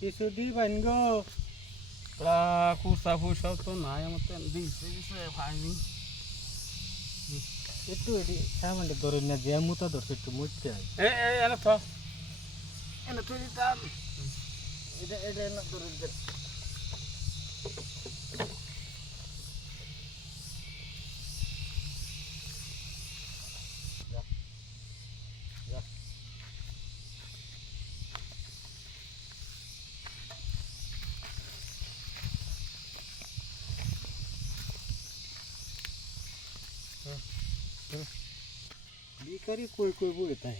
কিছু দিবেন গো। কুসা ফুসাও তো নাই আমার তো দিছে ফাইনি একটু এটি সামনে ধরে না যে মুতা ধরছে একটু মুছতে হয়। এনে তো এনে তুই দিতাম এটা এটা না ধরে দে। ভিখারি কই কই বই তাই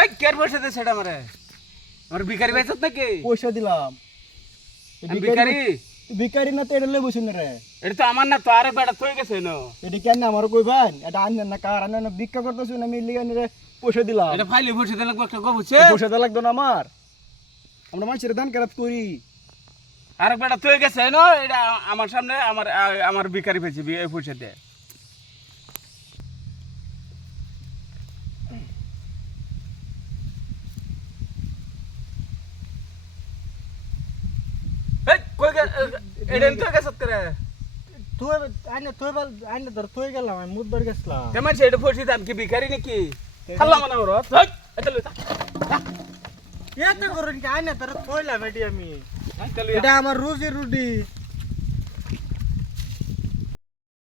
এই কের বসে দে সেটা আমারে আমার ভিখারি বেচত নাকি পয়সা দিলাম। আমি ভিখারি ভিখারি না তো এটা লই বসুন রে। এটা তো আমার না তো আরেক বেটা থই গেছে না এটা কেন আমার কইবেন? এটা আনলেন না কার আনলেন না ভিক্ষা করতেছুন আমি লিগানি রে পয়সা দিলাম। এটা ফাইলে বসে দিলে একটা গো বুঝছে পয়সা দেওয়া লাগতো না আমার। আমরা মানুষের দান কেরাত করি। আরেক বেটা থই গেছে না এটা আমার সামনে আমার ভিখারি পেয়েছি এই পয়সা দে এই কই গে এটা তো গেছে করে তুই আইনে ধর তুই গেলাম আমি মুদ ধর গেছিলাম। তেমন সেটা পয়সা দাম কি ভিখারি নাকি খাল্লা মনে ওর ধই এটা লই এত করুন কি আইনে ধর থইলাম এটি আমি। এটা এটা আমার রুজি রুটি।